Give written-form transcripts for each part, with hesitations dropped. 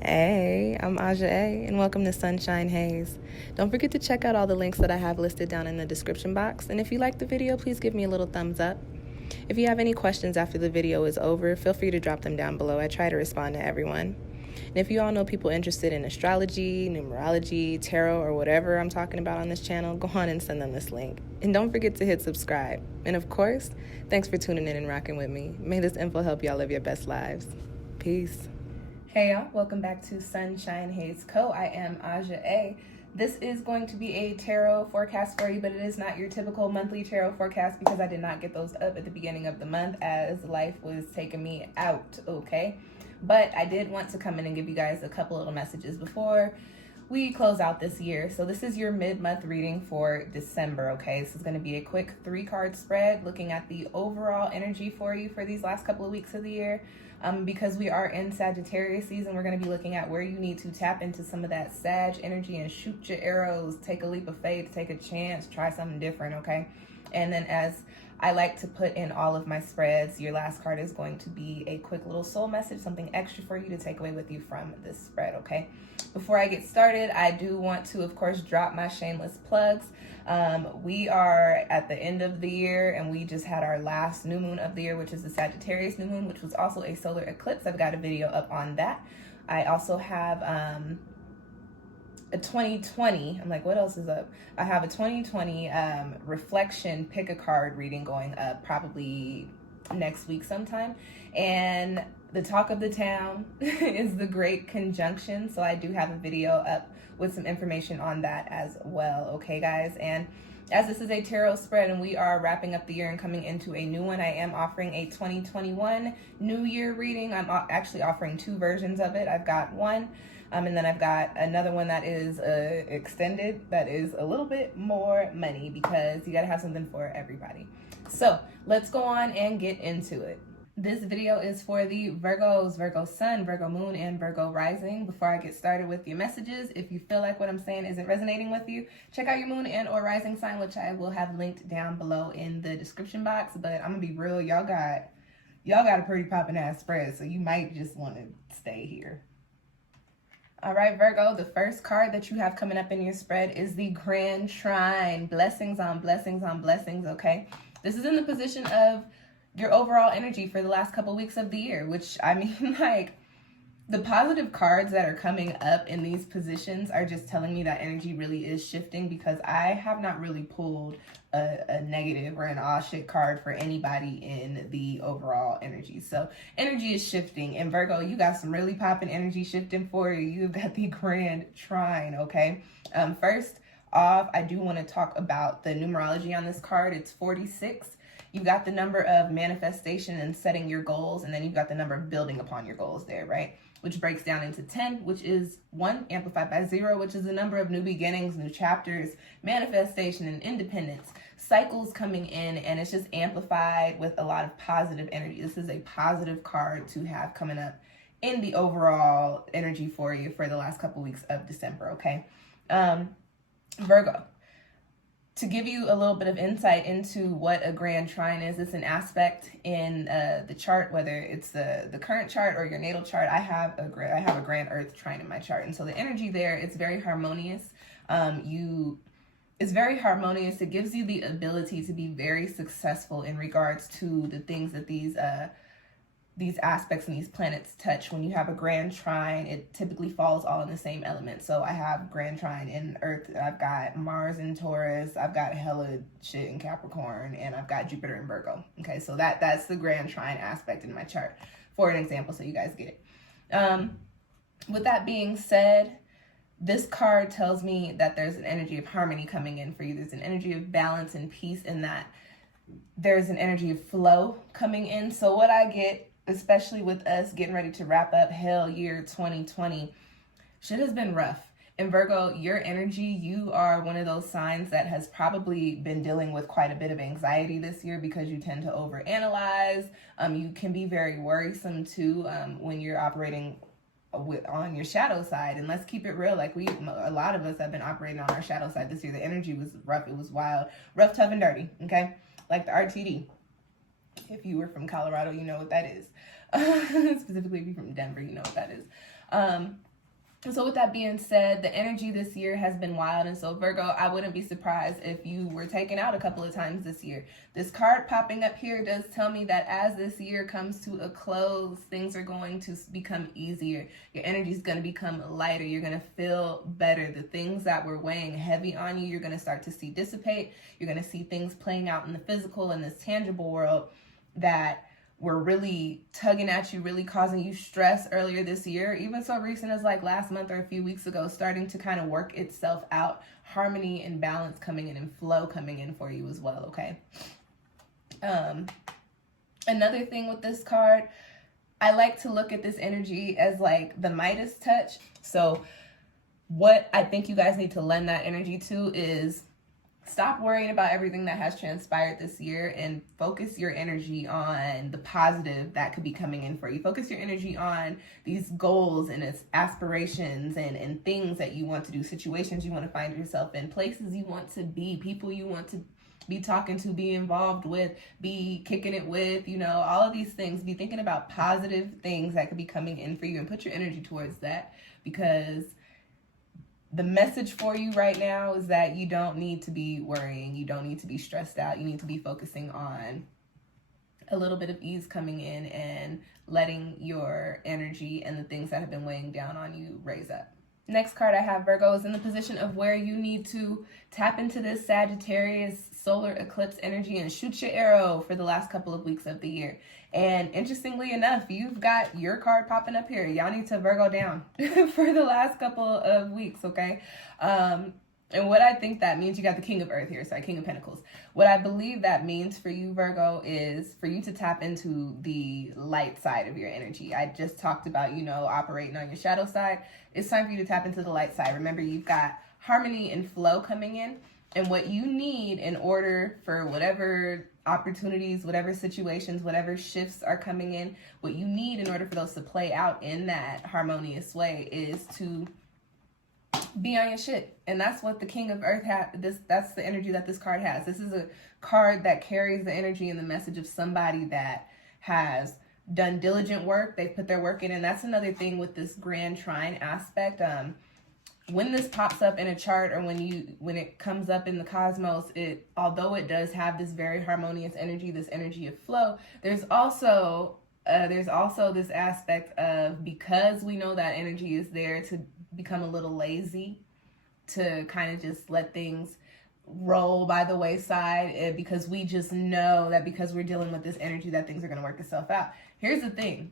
Hey, I'm Aja A, and welcome to Sunshine Haze. Don't forget to check out all the links that I have listed down in the description box, and if you like the video, please give me a little thumbs up. If you have any questions after the video is over, feel free to drop them down below. I try to respond to everyone. And if you all know people interested in astrology, numerology, tarot, or whatever I'm talking about on this channel, go on and send them this link. And don't forget to hit subscribe. And of course, thanks for tuning in and rocking with me. May this info help y'all live your best lives. Peace. Hey y'all, welcome back to SunshinehazeCo. I am Aja A. This is going to be a tarot forecast for you, but it is not your typical monthly tarot forecast because I did not get those up at the beginning of the month as life was taking me out, okay? But I did want to come in and give you guys a couple little messages before we close out this year. So this is your mid-month reading for December, okay? This is going to be a quick 3-card spread looking at the overall energy for you for these last couple of weeks of the year. Because we are in Sagittarius season, we're going to be looking at where you need to tap into some of that Sag energy and shoot your arrows, take a leap of faith, take a chance, try something different, okay? And then as I like to put in all of my spreads, your last card is going to be a quick little soul message, something extra for you to take away with you from this spread, okay? Before I get started, I do want to, of course, drop my shameless plugs. We are at the end of the year and we just had our last new moon of the year, which is the Sagittarius new moon, which was also a solar eclipse. I've got a video up on that. I also have a 2020, I'm like, what else is up? I have a 2020 reflection pick a card reading going up probably next week sometime. And the talk of the town is the Great Conjunction. So I do have a video up with some information on that as well. Okay, guys. And as this is a tarot spread and we are wrapping up the year and coming into a new one, I am offering a 2021 New Year reading. I'm actually offering 2 versions of it. I've got one. And then I've got another one that is extended, that is a little bit more money because you got to have something for everybody. So let's go on and get into it. This video is for the Virgos, Virgo Sun, Virgo Moon, and Virgo Rising. Before I get started with your messages, if you feel like what I'm saying isn't resonating with you, check out your Moon and or Rising sign, which I will have linked down below in the description box. But I'm gonna be real, y'all got a pretty poppin' ass spread, so you might just want to stay here. All right, Virgo, the first card that you have coming up in your spread is the Grand Trine. Blessings on blessings on blessings, okay? This is in the position of your overall energy for the last couple weeks of the year, which, I mean, like, the positive cards that are coming up in these positions are just telling me that energy really is shifting because I have not really pulled a negative or an all shit card for anybody in the overall energy. So energy is shifting, and Virgo, you got some really popping energy shifting for you. You've got the Grand Trine, okay? First off, I do want to talk about the numerology on this card. It's 46. You've got the number of manifestation and setting your goals, and then you've got the number of building upon your goals there, right? Which breaks down into 10, which is 1 amplified by 0, which is the number of new beginnings, new chapters, manifestation, and independence, cycles coming in, and it's just amplified with a lot of positive energy. This is a positive card to have coming up in the overall energy for you for the last couple weeks of December, okay? Virgo. To give you a little bit of insight into what a Grand Trine is, it's an aspect in the chart, whether it's the current chart or your natal chart. I have a Grand Earth Trine in my chart, and so the energy there, it's very harmonious. It's very harmonious. It gives you the ability to be very successful in regards to the things that these aspects and these planets touch. When you have a Grand Trine, it typically falls all in the same element. So I have Grand Trine in Earth, I've got Mars in Taurus, I've got hella shit in Capricorn, and I've got Jupiter in Virgo. Okay, so that's the Grand Trine aspect in my chart for an example, so you guys get it. With that being said, this card tells me that there's an energy of harmony coming in for you. There's an energy of balance and peace in that. There's an energy of flow coming in. So what I get, especially with us getting ready to wrap up hell year 2020, shit has been rough. And Virgo, your energy, you are one of those signs that has probably been dealing with quite a bit of anxiety this year because you tend to overanalyze. You can be very worrisome too when you're operating on your shadow side. And let's keep it real, like a lot of us have been operating on our shadow side this year. The energy was rough, it was wild, rough, tough, and dirty, okay? Like the RTD. If you were from Colorado, you know what that is. Specifically, if you're from Denver, you know what that is. And so with that being said, the energy this year has been wild. And so Virgo, I wouldn't be surprised if you were taken out a couple of times this year. This card popping up here does tell me that as this year comes to a close, things are going to become easier. Your energy is going to become lighter. You're going to feel better. The things that were weighing heavy on you, you're going to start to see dissipate. You're going to see things playing out in the physical, in this tangible world that were really tugging at you, really causing you stress earlier this year, even so recent as like last month or a few weeks ago, starting to kind of work itself out, harmony and balance coming in and flow coming in for you as well, okay? Another thing with this card, I like to look at this energy as like the Midas touch. So what I think you guys need to lend that energy to is stop worrying about everything that has transpired this year and focus your energy on the positive that could be coming in for you. Focus your energy on these goals and its aspirations and things that you want to do, situations you want to find yourself in, places you want to be, people you want to be talking to, be involved with, be kicking it with, you know, all of these things. Be thinking about positive things that could be coming in for you and put your energy towards that, because the message for you right now is that you don't need to be worrying. You don't need to be stressed out. You need to be focusing on a little bit of ease coming in and letting your energy and the things that have been weighing down on you raise up. Next card I have, Virgo, is in the position of where you need to tap into this Sagittarius solar eclipse energy and shoot your arrow for the last couple of weeks of the year. And interestingly enough, you've got your card popping up here. Y'all need to Virgo down for the last couple of weeks, okay? And what I think that means, you got the King of Earth here, sorry, King of Pentacles. What I believe that means for you, Virgo, is for you to tap into the light side of your energy. I just talked about, you know, operating on your shadow side. It's time for you to tap into the light side. Remember, you've got harmony and flow coming in. And what you need in order for whatever opportunities, whatever situations, whatever shifts are coming in, what you need in order for those to play out in that harmonious way is to be on your shit. And that's what the King of Earth has. That's the energy that this card has. This is a card that carries the energy and the message of somebody that has done diligent work. They've put their work in. And that's another thing with this grand trine aspect. When this pops up in a chart, or when it comes up in the cosmos, although it does have this very harmonious energy, this energy of flow, there's also this aspect of, because we know that energy is there, to become a little lazy, to kind of just let things roll by the wayside, because we just know that because we're dealing with this energy that things are going to work itself out. Here's the thing.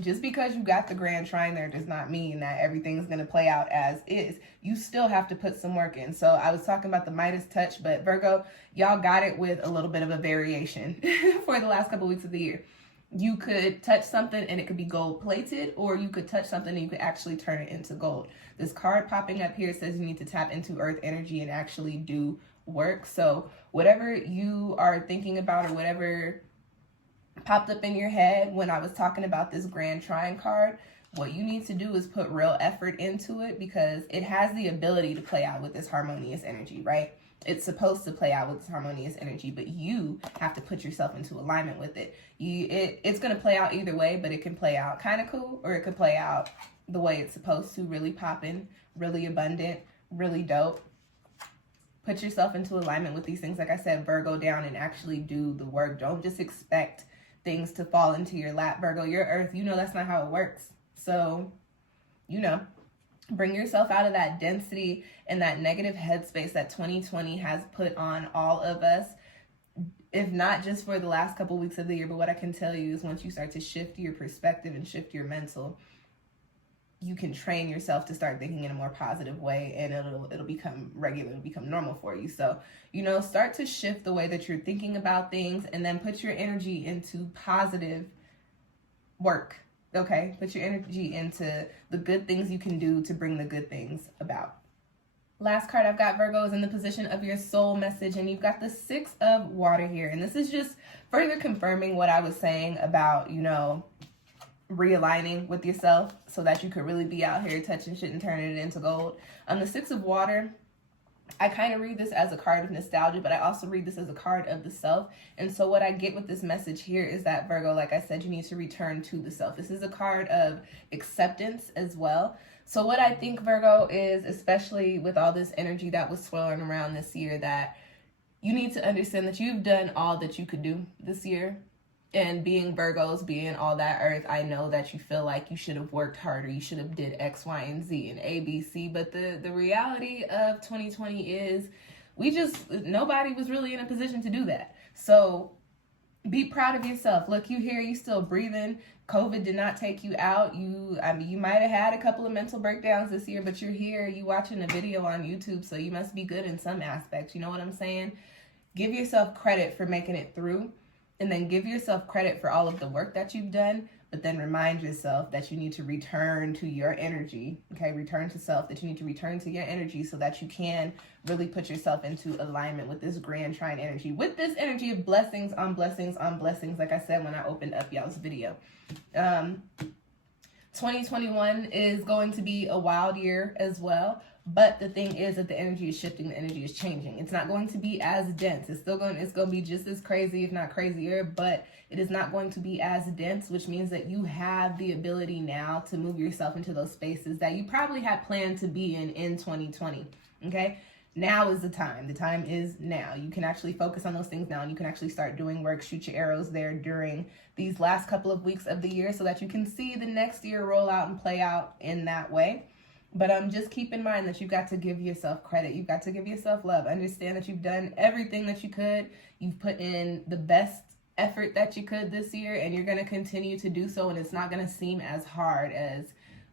Just because you got the grand trine there does not mean that everything's going to play out as is. You still have to put some work in. So I was talking about the Midas touch, but Virgo, y'all got it with a little bit of a variation for the last couple weeks of the year. You could touch something and it could be gold plated, or you could touch something and you could actually turn it into gold. This card popping up here says you need to tap into earth energy and actually do work. So whatever you are thinking about, or whatever popped up in your head when I was talking about this grand trine card, what you need to do is put real effort into it, because it has the ability to play out with this harmonious energy, right? It's supposed to play out with this harmonious energy, but you have to put yourself into alignment with it. It's going to play out either way, but it can play out kind of cool, or it could play out the way it's supposed to, really popping, really abundant, really dope. Put yourself into alignment with these things. Like I said, Virgo down and actually do the work. Don't just expect things to fall into your lap, Virgo. Your earth, you know that's not how it works. So, you know, bring yourself out of that density and that negative headspace that 2020 has put on all of us, if not just for the last couple weeks of the year. But what I can tell you is, once you start to shift your perspective and shift your mental, you can train yourself to start thinking in a more positive way, and it'll become regular, it'll become normal for you. So, you know, start to shift the way that you're thinking about things, and then put your energy into positive work, okay? Put your energy into the good things you can do to bring the good things about. Last card I've got, Virgo, is in the position of your soul message, and you've got the 6 of water here. And this is just further confirming what I was saying about, you know, realigning with yourself so that you could really be out here touching shit and turning it into gold. The 6 of water I kind of read this as a card of nostalgia, but I also read this as a card of the self. And so what I get with this message here is that, Virgo, like I said, you need to return to the self. This is a card of acceptance as well. So what I think, Virgo, is, especially with all this energy that was swirling around this year, that you need to understand that you've done all that you could do this year. And being Virgos, being all that earth, I know that you feel like you should have worked harder. You should have did X, Y, and Z and A, B, C. But the reality of 2020 is nobody was really in a position to do that. So be proud of yourself. Look, you here, you still breathing. COVID did not take you out. You might have had a couple of mental breakdowns this year, but you're here. You watching a video on YouTube, so you must be good in some aspects. You know what I'm saying? Give yourself credit for making it through. And then give yourself credit for all of the work that you've done, but then remind yourself that you need to return to your energy, okay? Return to self, that you need to return to your energy so that you can really put yourself into alignment with this grand trine energy, with this energy of blessings on blessings on blessings, like I said when I opened up y'all's video. 2021 is going to be a wild year as well. But the thing is that the energy is shifting, the energy is changing. It's not going to be as dense. It's going to be just as crazy, if not crazier, but it is not going to be as dense, which means that you have the ability now to move yourself into those spaces that you probably had planned to be in 2020, okay? Now is the time. The time is now. You can actually focus on those things now, and you can actually start doing work, shoot your arrows there during these last couple of weeks of the year so that you can see the next year roll out and play out in that way. But just keep in mind that you've got to give yourself credit. You've got to give yourself love. Understand that you've done everything that you could. You've put in the best effort that you could this year, and you're going to continue to do so, and it's not going to seem as hard as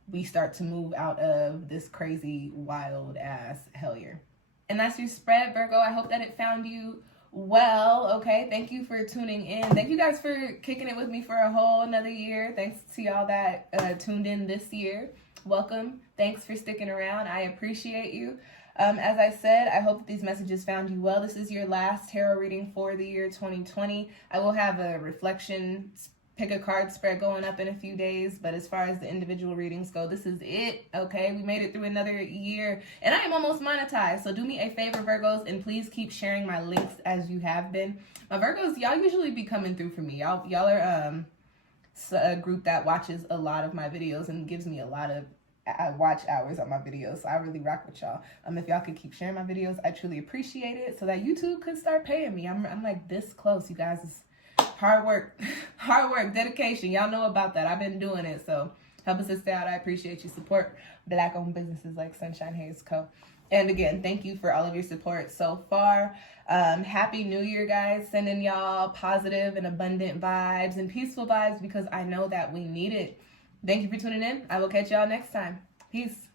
we start to move out of this crazy, wild-ass hell year. And that's your spread, Virgo. I hope that it found you well, okay? Thank you for tuning in. Thank you guys for kicking it with me for a whole another year. Thanks to y'all that tuned in this year. Welcome. Thanks for sticking around. I appreciate you. As I said, I hope that these messages found you well. This is your last tarot reading for the year 2020. I will have a reflection, pick a card spread going up in a few days, but as far as the individual readings go, this is it, okay? We made it through another year, and I am almost monetized, so do me a favor, Virgos, and please keep sharing my links as you have been. My Virgos, y'all usually be coming through for me. Y'all are a group that watches a lot of my videos and gives me a lot of watch hours on my videos, so I really rock with y'all. If y'all could keep sharing my videos, I truly appreciate it, so that YouTube could start paying me. I'm like this close, you guys. It's hard work, dedication. Y'all know about that. I've been doing it, so help us to stay out. I appreciate you. Support Black-owned businesses like SunshinehazeCo. And again, thank you for all of your support so far. Happy New Year, guys. Sending y'all positive and abundant vibes and peaceful vibes, because I know that we need it. Thank you for tuning in. I will catch y'all next time. Peace.